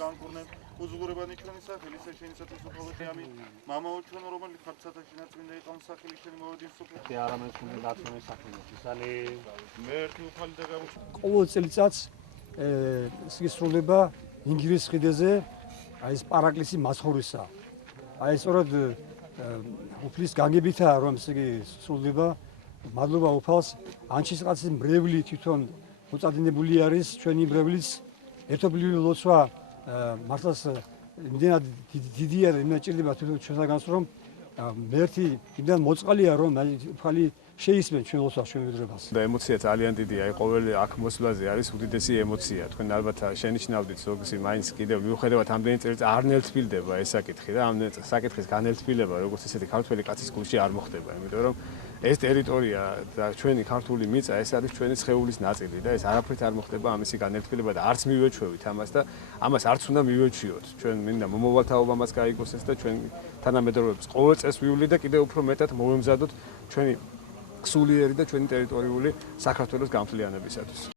განკურნეთ უზღურებანი ჩვენი სახელი ისე შენისათვის უყოლოდი ამი მამაო ჩვენო რომელიც ხართ სათავეში ნაწმინდა იყავ სახელი შენი მოვედი სოფლ კი არა მე თქვენი დაცემის სახელი ისალი მე ერთი უფალი და გამოჩ ყოველ წელიწადს სრულდება ინგირის ხიდეზე აი ეს პარაკლისი მაცხოვრისა აი სწორედ უფლის განგებითაა რომ ესე იგი სრულდება მადლობა უფალს ანჩისყაცის მრევლი თვითონ მოწადინებული არის ჩვენი მრევლის ერთობლივი ლოცვა მართლაც იმდენად დიდია და იმდენად ჭირდება ჩვენსაგანს რომ მერთი იმდენად მოწყალია რომ უფალი შეისმენ ჩვენ ლოცვას ჩვენ მედრებას და ემოცია ძალიან დიდია აი ყოველი აქ მოსვლაზე არის უდიდესი ემოცია თქვენ ალბათ შენიშნავდით ზოგსი მაინც კიდევ მიუხედავად ამდენი წელიწად არ ნელთბილდება ეს საკითხი და ამ საკითხის განელთბილება როგორც ისეთი ქართველი კაცის გულში არ მოხდება იმიტომ რომ ეს ტერიტორია და ჩვენი ქართული მიწა ეს არის ჩვენი სხეულის ნაწილი და ეს არაფრით არ მოხდება ამისი განელთბილება და არც მივეჩვევით ამას და ამას არც უნდა მივეჩვიოთ ჩვენ მინდა მომავალთაობა მას გაიგოს და ჩვენ თანამედროვეებს ყოველ წელს ვივლი და კიდევ უფრო მეტად მოვემზადოთ ჩვენი სულიერი და ჩვენი ტერიტორიული საქართველოს გამთლიანებისათვის